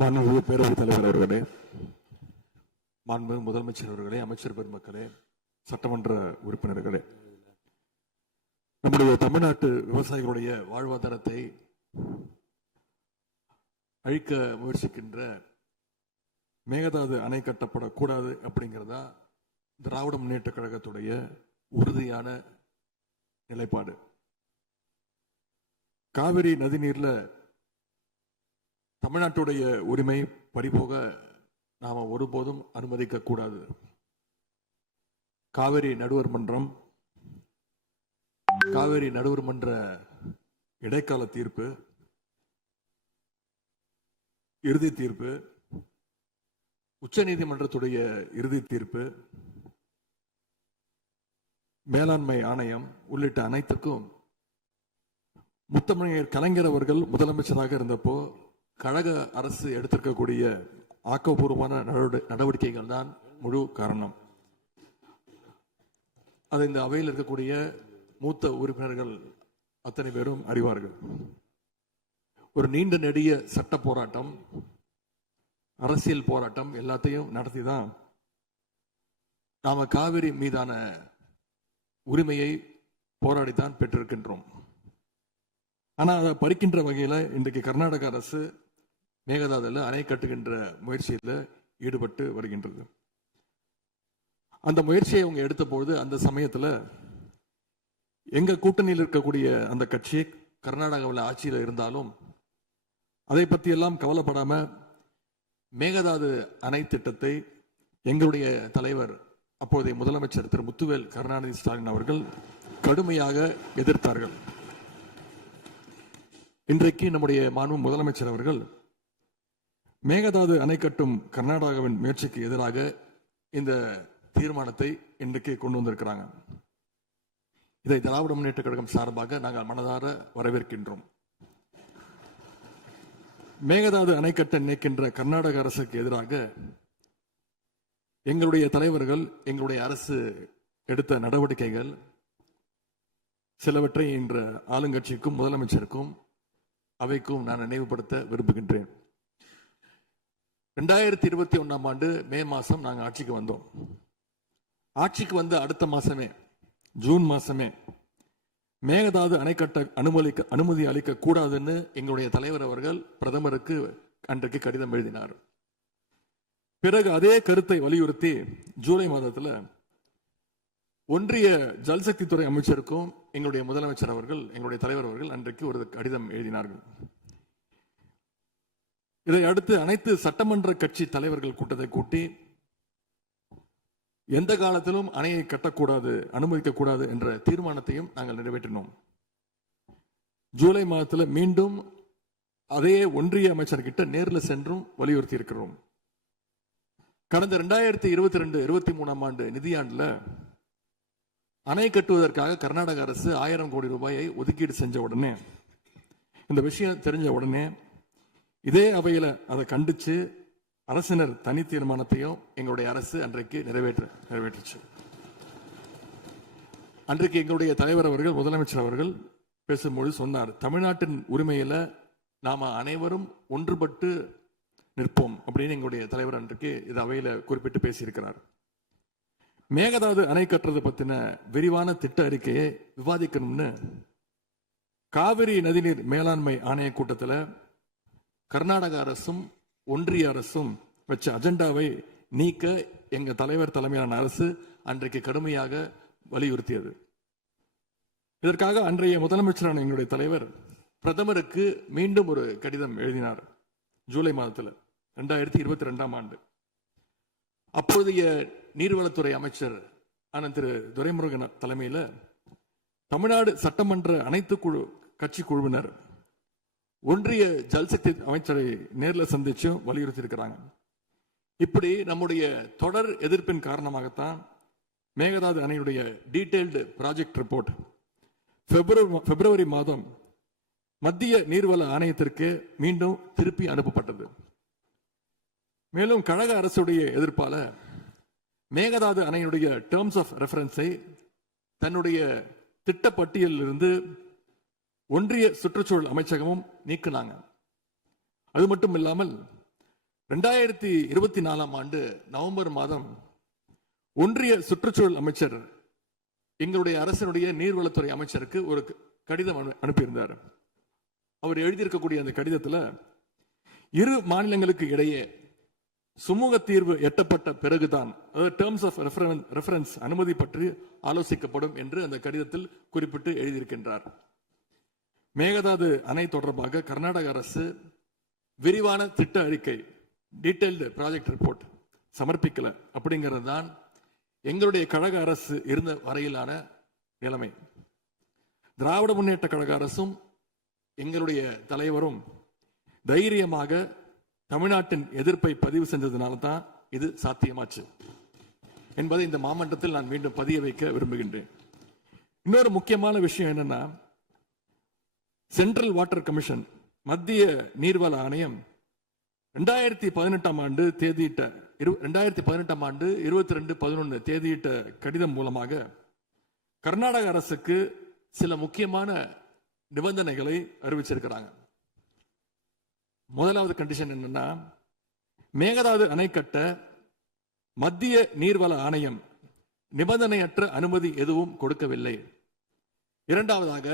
மாண்புமிகு பேரவைத் தலைவர் அவர்களே, மாண்புமிகு முதலமைச்சர் அவர்களே, அமைச்சர் பெருமக்களே, சட்டமன்ற உறுப்பினர்களே, நம்முடைய தமிழ்நாட்டு விவசாயிகளுடைய வாழ்வாதாரத்தை அழிக்க முயற்சிக்கின்ற மேகதாது அணை கட்டப்படக்கூடாது அப்படிங்கிறதா திராவிட முன்னேற்ற கழகத்துடைய உறுதியான நிலைப்பாடு. காவிரி நதிநீர்ல தமிழ்நாட்டுடைய உரிமை பறிபோக நாம ஒருபோதும் அனுமதிக்க கூடாது. காவிரி நடுவர் மன்றம், காவிரி நடுவர் மன்ற இடைக்கால தீர்ப்பு, இறுதி தீர்ப்பு, உச்ச நீதிமன்றத்துடைய இறுதி தீர்ப்பு, மேலாண்மை ஆணையம் உள்ளிட்ட அனைத்துக்கும் முத்தமிழர் கலைஞர் அவர்கள் முதலமைச்சராக இருந்தப்போ கழக அரசு எடுத்திருக்கக்கூடிய ஆக்கப்பூர்வமான நடவடிக்கைகள் தான் முழு காரணம். அதை இந்த அவையில் இருக்கக்கூடிய மூத்த உறுப்பினர்கள் அத்தனை பேரும் அறிவார்கள். ஒரு நீண்ட நெடிய சட்ட போராட்டம், அரசியல் போராட்டம் எல்லாத்தையும் நடத்தி தான் நாம காவிரி மீதான உரிமையை போராடித்தான் பெற்றிருக்கின்றோம். ஆனா அதை பறிக்கின்ற வகையில இன்றைக்கு கர்நாடக அரசு மேகதாதுல அணை கட்டுகின்ற முயற்சியில் ஈடுபட்டு வருகின்றது. அந்த முயற்சியை அவங்க எடுத்த பொழுது அந்த சமயத்துல எங்க கூட்டணியில் இருக்கக்கூடிய அந்த கட்சி கர்நாடகாவில் ஆட்சியில் இருந்தாலும் அதை பத்தி எல்லாம் கவலைப்படாம மேகதாது அணை திட்டத்தை எங்களுடைய தலைவர் அப்போதைய முதலமைச்சர் திரு முத்துவேல் கருணாநிதி ஸ்டாலின் அவர்கள் கடுமையாக எதிர்த்தார்கள். இன்றைக்கு நம்முடைய மாண்பு முதலமைச்சர் அவர்கள் மேகதாது அணை கட்டும் கர்நாடகாவின் முயற்சிக்கு எதிராக இந்த தீர்மானத்தை இன்றைக்கு கொண்டு வந்திருக்கிறாங்க. இதை திராவிட முன்னேற்ற கழகம் சார்பாக நாங்கள் மனதார வரவேற்கின்றோம். மேகதாது அணை கட்ட நினைக்கின்ற கர்நாடக அரசுக்கு எதிராக எங்களுடைய தலைவர்கள், எங்களுடைய அரசு எடுத்த நடவடிக்கைகள் சிலவற்றை இன்று ஆளுங்கட்சிக்கும் முதலமைச்சருக்கும் அவைக்கும் நான் நினைவுபடுத்த விரும்புகின்றேன். 2021 ஆண்டு மே மாசம் நாங்கள் ஆட்சிக்கு வந்தோம். ஆட்சிக்கு வந்து அடுத்த மாசமே, ஜூன் மாசமே மேகதாது அணை கட்ட அனுமதி அளிக்க கூடாதுன்னு எங்களுடைய தலைவர் அவர்கள் பிரதமருக்கு அன்றைக்கு கடிதம் எழுதினார். பிறகு அதே கருத்தை வலியுறுத்தி ஜூலை மாதத்துல ஒன்றிய ஜல்சக்தி துறை அமைச்சருக்கும் எங்களுடைய முதலமைச்சர் அவர்கள், எங்களுடைய தலைவர் அவர்கள் அன்றைக்கு ஒரு கடிதம் எழுதினார்கள். இதை அடுத்து அனைத்து சட்டமன்ற கட்சி தலைவர்கள் கூட்டத்தை கூட்டி எந்த காலத்திலும் அணையை கட்டக்கூடாது, அனுமதிக்க கூடாது என்ற தீர்மானத்தையும் நாங்கள் நிறைவேற்றினோம். ஜூலை மாதத்தில் மீண்டும் அதே ஒன்றிய அமைச்சர்கிட்ட நேரில் சென்றும் வலியுறுத்தி இருக்கிறோம். கடந்த 2022-23 ஆண்டு நிதியாண்டுல அணை கட்டுவதற்காக கர்நாடக அரசு 1000 கோடி ரூபாயை ஒதுக்கீடு செஞ்ச உடனே, இந்த விஷயம் தெரிஞ்ச உடனே இதே அவையில அதை கண்டிச்சு அரசினர் தனி தீர்மானத்தையும் எங்களுடைய அரசு அன்றைக்கு நிறைவேற்றுச்சு. அன்றைக்கு எங்களுடைய தலைவர் அவர்கள், முதலமைச்சர் அவர்கள் பேசும்போது சொன்னார், தமிழ்நாட்டின் உரிமையில நாம அனைவரும் ஒன்றுபட்டு நிற்போம் அப்படின்னு எங்களுடைய தலைவர் அன்றைக்கு இது அவையில குறிப்பிட்டு பேசியிருக்கிறார். மேகதாது அணை கட்டுறது பத்தின விரிவான திட்ட அறிக்கையை விவாதிக்கணும்னு காவிரி நதிநீர் மேலாண்மை ஆணைய கூட்டத்தில் கர்நாடக அரசும் ஒன்றிய அரசும் வச்ச அஜெண்டாவை நீக்க எங்க தலைவர் தலைமையிலான அரசு அன்றைக்கு கடுமையாக வலியுறுத்தியது. இதற்காக அன்றைய முதலமைச்சரான எங்களுடைய தலைவர் பிரதமருக்கு மீண்டும் ஒரு கடிதம் எழுதினார் ஜூலை மாதத்தில் 2022 ஆண்டு. அப்போதைய நீர்வளத்துறை அமைச்சர் ஆனந்த் திரு துரைமுருகன் தலைமையில் தமிழ்நாடு சட்டமன்ற அனைத்து கட்சி குழுவினர் ஒன்றிய ஜல்சக்தி அமைச்சரை நேரில் சந்திச்சு வலியுறுத்தி இருக்கிறாங்க. இப்படி நம்முடைய தொடர் எதிர்ப்பின் காரணமாகத்தான் மேகதாது அணையுடைய டீடைல்டு ப்ராஜெக்ட் ரிப்போர்ட் பிப்ரவரி மாதம் மத்திய நீர்வள ஆணையத்திற்கு மீண்டும் திருப்பி அனுப்பப்பட்டது. மேலும் கழக அரசுடைய எதிர்ப்பால மேகதாது அணையுடைய டேர்ம்ஸ் ஆஃப் ரெஃபரன்ஸை தன்னுடைய திட்டப்பட்டியலில் இருந்து ஒன்றிய சுற்றுச்சூழல் அமைச்சகமும் நீக்கினாங்க. அது மட்டும் இல்லாமல் 2024 நவம்பர் மாதம் ஒன்றிய சுற்றுச்சூழல் அமைச்சர் எங்களுடைய அரசினுடைய நீர்வளத்துறை அமைச்சருக்கு ஒரு கடிதம் அனுப்பியிருந்தார். அவர் எழுதியிருக்கக்கூடிய அந்த கடிதத்தில் இரு மாநிலங்களுக்கு இடையே சுமூக தீர்வு எட்டப்பட்ட பிறகுதான், அதாவது டேர்ம்ஸ் ஆஃப் ரெஃபரன்ஸ் அனுமதி பற்றி ஆலோசிக்கப்படும் என்று அந்த கடிதத்தில் குறிப்பிட்டு எழுதியிருக்கின்றார். மேகதாது அணை தொடர்பாக கர்நாடக அரசு விரிவான திட்ட அறிக்கை, டீடைல்டு ப்ராஜெக்ட் ரிப்போர்ட் சமர்ப்பிக்கல அப்படிங்கிறது தான் எங்களுடைய கழக அரசு இருந்த வரையிலான நிலைமை. திராவிட முன்னேற்ற கழக அரசும் எங்களுடைய தலைவரும் தைரியமாக தமிழ்நாட்டின் எதிர்ப்பை பதிவு செஞ்சதுனால தான் இது சாத்தியமாச்சு என்பதை இந்த மாமன்றத்தில் நான் மீண்டும் பதிய வைக்க விரும்புகின்றேன். இன்னொரு முக்கியமான விஷயம் என்னன்னா, சென்ட்ரல் வாட்டர் கமிஷன், மத்திய நீர்வள ஆணையம் 2018 ஆண்டு தேதியிட்ட 2018 ஆண்டு 22/11 தேதியிட்ட கடிதம் மூலமாக கர்நாடக அரசுக்கு சில முக்கியமான நிபந்தனைகளை அறிவிச்சிருக்கிறாங்க. முதலாவது கண்டிஷன் என்னன்னா, மேகதாது அணை கட்ட மத்திய நீர்வள ஆணையம் நிபந்தனையற்ற அனுமதி எதுவும் கொடுக்கவில்லை. இரண்டாவதாக,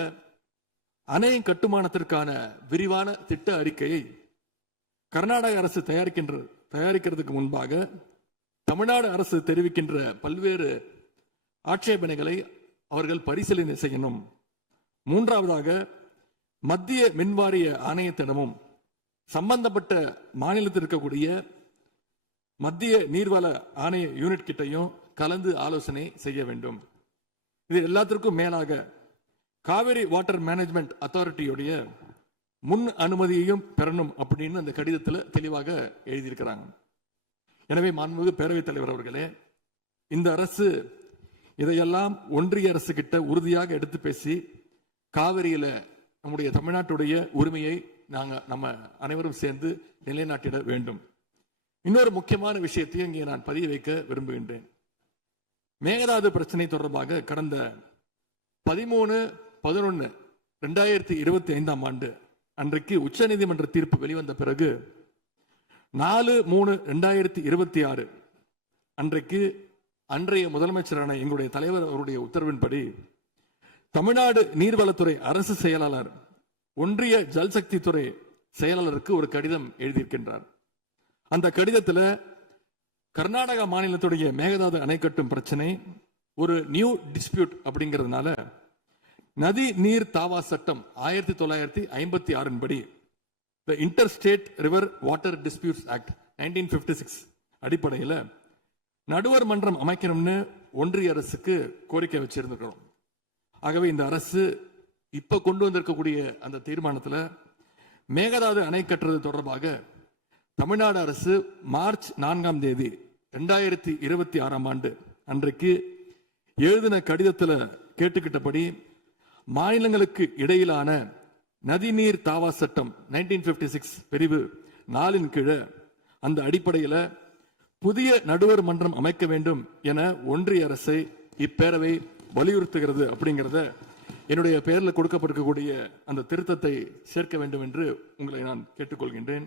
அணையின் கட்டுமானத்திற்கான விரிவான திட்ட அறிக்கையை கர்நாடக அரசு தயாரிக்கிறதுக்கு முன்பாக தமிழ்நாடு அரசு தெரிவிக்கின்ற பல்வேறு ஆட்சேபனைகளை அவர்கள் பரிசீலனை செய்யணும். மூன்றாவதாக, மத்திய மின்வாரிய ஆணையத்திடமும் சம்பந்தப்பட்ட மாநிலத்தில் இருக்கக்கூடிய மத்திய நீர்வள ஆணைய யூனிட் கிட்டையும் கலந்து ஆலோசனை செய்ய வேண்டும். இது எல்லாத்திற்கும் மேலாக காவிரி வாட்டர் மேனேஜ்மெண்ட் அத்தாரிட்டியுடைய முன் அனுமதியையும் பெறணும் அப்படின்னு அந்த கடிதத்தில் தெளிவாக எழுதியிருக்கிறாங்க. எனவே மாண்புமிகு பேரவைத் தலைவர் அவர்களே, இந்த அரசு இதையெல்லாம் ஒன்றிய அரசு கிட்ட உறுதியாக எடுத்து பேசி காவிரியில நம்முடைய தமிழ்நாட்டுடைய உரிமையை நம்ம அனைவரும் சேர்ந்து நிலைநாட்டிட வேண்டும். இன்னொரு முக்கியமான விஷயத்தையும் இங்கே நான் பதிய வைக்க விரும்புகின்றேன். மேகதாது பிரச்சனை தொடர்பாக கடந்த 13/11/2025 ஆண்டு அன்றைக்கு உச்சநீதிமன்ற தீர்ப்பு வெளிவந்த பிறகு 4/3/2026 அன்றைக்கு அன்றைய முதலமைச்சரான எங்களுடைய தலைவர் அவருடைய உத்தரவின்படி தமிழ்நாடு நீர்வளத்துறை அரசு செயலாளர் ஒன்றிய ஜல்சக்தி துறை செயலாளருக்கு ஒரு கடிதம் எழுதியிருக்கின்றார். அந்த கடிதத்தில் கர்நாடக மாநிலத்துடைய மேகதாது அணை கட்டும் பிரச்சனை ஒரு நியூ டிஸ்பியூட் அப்படிங்கிறதுனால நதி நீர் தாவா சட்டம் 1956 படி inter state river water disputes act 1956 அடிப்படையில் நடுவர் மன்றம் அமைக்கணும்னு ஒன்றிய அரசுக்கு கோரிக்கை வச்சிருந்திருக்கிறோம். ஆகவே இந்த அரசு இப்ப கொண்டு வந்திருக்கக்கூடிய அந்த தீர்மானத்தில் மேகதாது அணை கட்டுறது தொடர்பாக தமிழ்நாடு அரசு மார்ச் 4ஆம் தேதி 2026 ஆண்டு அன்றைக்கு எழுதின கடிதத்தில் கேட்டுக்கிட்டபடி மாநிலங்களுக்கு இடையிலான நதிநீர் தாவா சட்டம் 1956 பிரிவு 4 கீழே அந்த அடிப்படையில் புதிய நடுவர் மன்றம் அமைக்க வேண்டும் என ஒன்றிய அரசை இப்பேரவை வலியுறுத்துகிறது அப்படிங்கிறத என்னுடைய பெயரில் கொடுக்கப்பட்டிருக்கக்கூடிய அந்த திருத்தத்தை சேர்க்க வேண்டும் என்று உங்களை நான் கேட்டுக்கொள்கின்றேன்.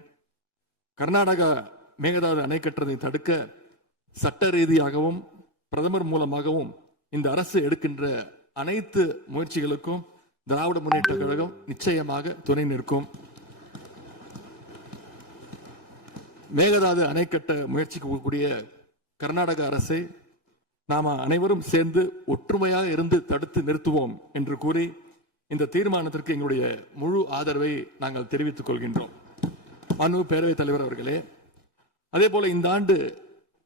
கர்நாடகா மேகதாது அணை கட்டுறதை தடுக்க சட்ட ரீதியாகவும் பிரதமர் மூலமாகவும் இந்த அரசு எடுக்கின்ற அனைத்து முயற்சிகளுக்கும் திராவிட முன்னேற்ற கழகம் நிச்சயமாக துணை நிற்கும். மேகதாது அணை கட்ட முயற்சிக்கக்கூடிய கர்நாடக அரசை நாம அனைவரும் சேர்ந்து ஒற்றுமையாக இருந்து தடுத்து நிறுத்துவோம் என்று கூறி இந்த தீர்மானத்திற்கு எங்களுடைய முழு ஆதரவை நாங்கள் தெரிவித்துக் கொள்கின்றோம். மாண்புமிகு பேரவைத் தலைவர் அவர்களே, அதே போல இந்த ஆண்டு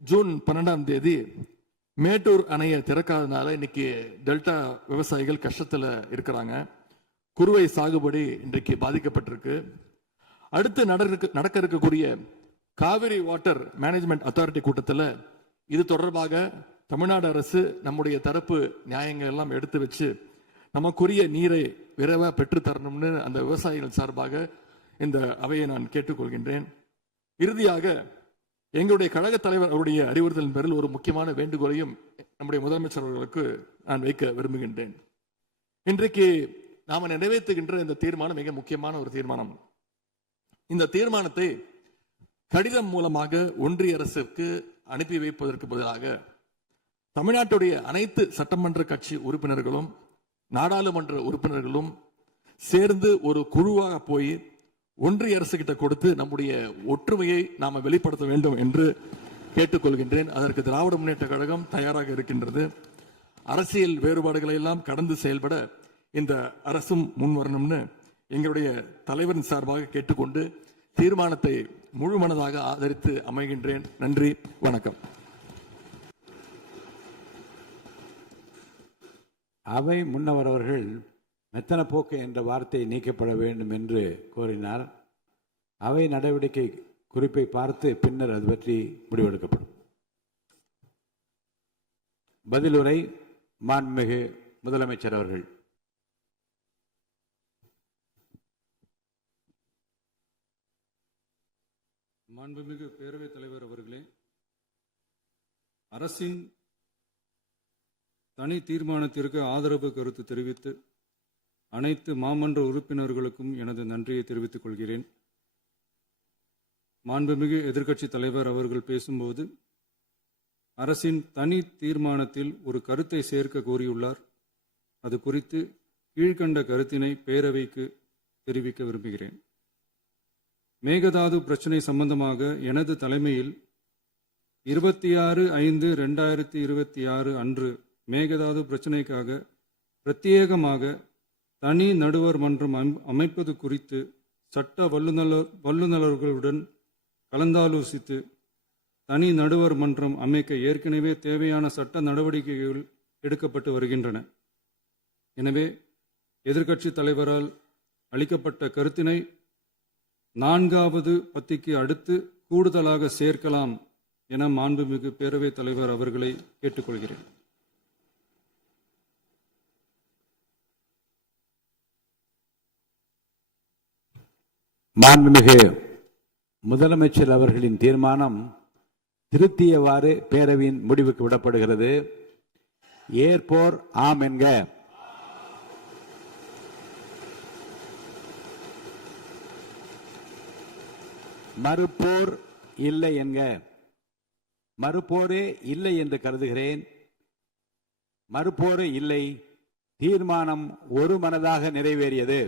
ஜூன் 12ஆம் தேதி மேட்டூர் அணையை திறக்காதனால இன்னைக்கு டெல்டா விவசாயிகள் கஷ்டத்தில் இருக்கிறாங்க. குறுவை சாகுபடி இன்றைக்கு பாதிக்கப்பட்டிருக்கு. அடுத்து நடக்க இருக்கக்கூடிய காவிரி வாட்டர் மேனேஜ்மெண்ட் அத்தாரிட்டி கூட்டத்தில் இது தொடர்பாக தமிழ்நாடு அரசு நம்முடைய தரப்பு நியாயங்கள் எல்லாம் எடுத்து வச்சு நமக்குரிய நீரை விரைவாக பெற்று தரணும்னு அந்த விவசாயிகள் சார்பாக இந்த அவையை நான் கேட்டுக்கொள்கின்றேன். இறுதியாக எங்களுடைய கழக தலைவர் அவருடைய அறிவுறுத்தலின் பேரில் ஒரு முக்கியமான வேண்டுகோளையும் நம்முடைய முதலமைச்சர் அவர்களுக்கு நான் வைக்க விரும்புகின்றேன். இன்றைக்கு நாம நிறைவேற்றுகின்ற இந்த தீர்மானம் மிக முக்கியமான ஒரு தீர்மானம். இந்த தீர்மானத்தை கடிதம் மூலமாக ஒன்றிய அரசுக்கு அனுப்பி வைப்பதற்கு பதிலாக தமிழ்நாட்டுடைய அனைத்து சட்டமன்ற கட்சி உறுப்பினர்களும் நாடாளுமன்ற உறுப்பினர்களும் சேர்ந்து ஒரு குழுவாக போய் ஒன்றிய அரசு கிட்ட கொடுத்து நம்முடைய ஒற்றுமையை நாம வெளிப்படுத்த வேண்டும் என்று கேட்டுக்கொள்கின்றேன். அதற்கு திராவிட முன்னேற்ற கழகம் தயாராக இருக்கின்றது. அரசியல் வேறுபாடுகளை எல்லாம் கடந்து செயல்பட இந்த அரசும் முன்வரணும்னு எங்களுடைய தலைவரின் சார்பாக கேட்டுக்கொண்டு தீர்மானத்தை முழுமனதாக ஆதரித்து அமைகின்றேன். நன்றி, வணக்கம். அவை முன்னவர் அவர்கள் மெத்தன போக்கு என்ற வார்த்தை நீக்கப்பட வேண்டும் என்று கோரினார். அவை நடவடிக்கை குறிப்பை பார்த்து பின்னர் அது பற்றி முடிவெடுக்கப்படும். பதிலுரை மாண்புமிகு முதலமைச்சர் அவர்கள். மாண்புமிகு பேரவைத் தலைவர் அவர்களே, அரசின் தனி தீர்மானத்திற்கு ஆதரவு கருத்து தெரிவித்து அனைத்து மாமன்ற உறுப்பினர்களுக்கும் எனது நன்றியை தெரிவித்துக் கொள்கிறேன். மாண்புமிகு எதிர்க்கட்சி தலைவர் அவர்கள் பேசும்போது அரசின் தனி தீர்மானத்தில் ஒரு கருத்தை சேர்க்க கோரியுள்ளார். அது குறித்து கீழ்கண்ட கருத்தினை பேரவைக்கு தெரிவிக்க விரும்புகிறேன். மேகதாது பிரச்சினை சம்பந்தமாக எனது தலைமையில் 26/5/2026 அன்று மேகதாது பிரச்சினைக்காக பிரத்யேகமாக தனி நடுவர் மன்றம் அமைப்பது குறித்து சட்ட வல்லுநர்களுடன் கலந்தாலோசித்து தனி நடுவர் மன்றம் அமைக்க ஏற்கனவே தேவையான சட்ட நடவடிக்கைகள் எடுக்கப்பட்டு வருகின்றன. எனவே எதிர்க்கட்சி தலைவரால் அளிக்கப்பட்ட கருத்தினை 4வது பத்திக்கு அடுத்து கூடுதலாக சேர்க்கலாம் என மாண்புமிகு பேரவைத் தலைவர் அவர்களை கேட்டுக்கொள்கிறேன். மாண்புமிகு முதலமைச்சர் அவர்களின் தீர்மானம் திருத்தியவாறு பேரவையின் முடிவுக்கு விடப்படுகிறது. ஏற்போர் ஆம் என்க. மறுப்போர் இல்லை என்க. மறுப்போரே இல்லை என்று கருதுகிறேன். மறுப்போரே இல்லை. தீர்மானம் ஒருமனதாக நிறைவேறியது.